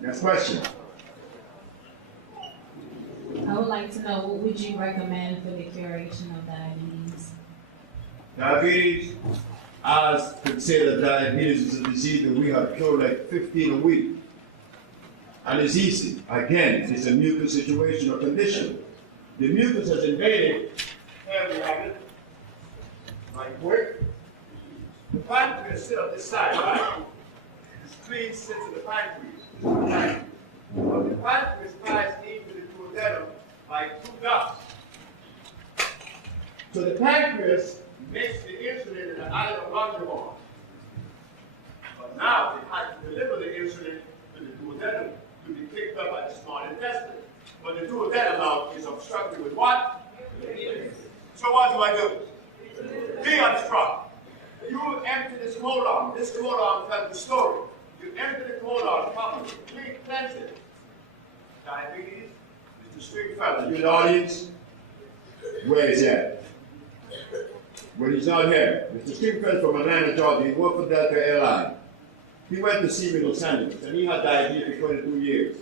Next question. I would like to know, what would you recommend for the curation of diabetes? Diabetes, I consider diabetes is a disease that we have cured like 15 a week. And it's easy. Again, it's a mucus situation or condition. The mucus has invaded. Here we have it. Right quick. The pancreas sits on this side, right? The spleen sits in the pancreas. Right. But the pancreas ties into the duodenum like two ducts. So the pancreas makes the insulin in the island hormone. But now it has to deliver the insulin to the duodenum to be picked up by the small intestine. But the duodenum now is obstructed with what? So what do? Deobstruct. You empty this colon. This colon tells the story. You empty the colon properly. Cleanse it. Diabetes, Mr. Stringfellow, you in the audience? Where is that? Well, he's not here. Mr. Stringfellow from Atlanta, Georgia. He worked for Delta Airline. He went to see me in Los Angeles, and he had diabetes for 22 years.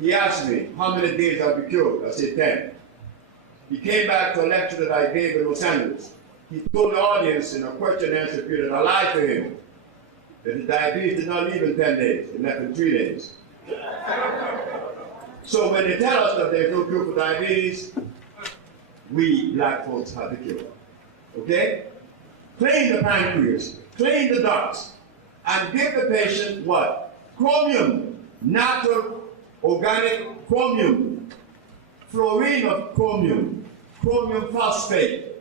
He asked me how many days I'll be cured. I said 10. He came back to a lecture that I gave in Los Angeles. He told the audience in a question and answer period, I lied to him, that his diabetes did not leave in 10 days. It left in 3 days. So when they tell us that there's no cure for diabetes, we black folks have the cure. Okay? Clean the pancreas, clean the ducts, and give the patient what? Chromium, natural, organic chromium, fluorine of chromium, chromium phosphate.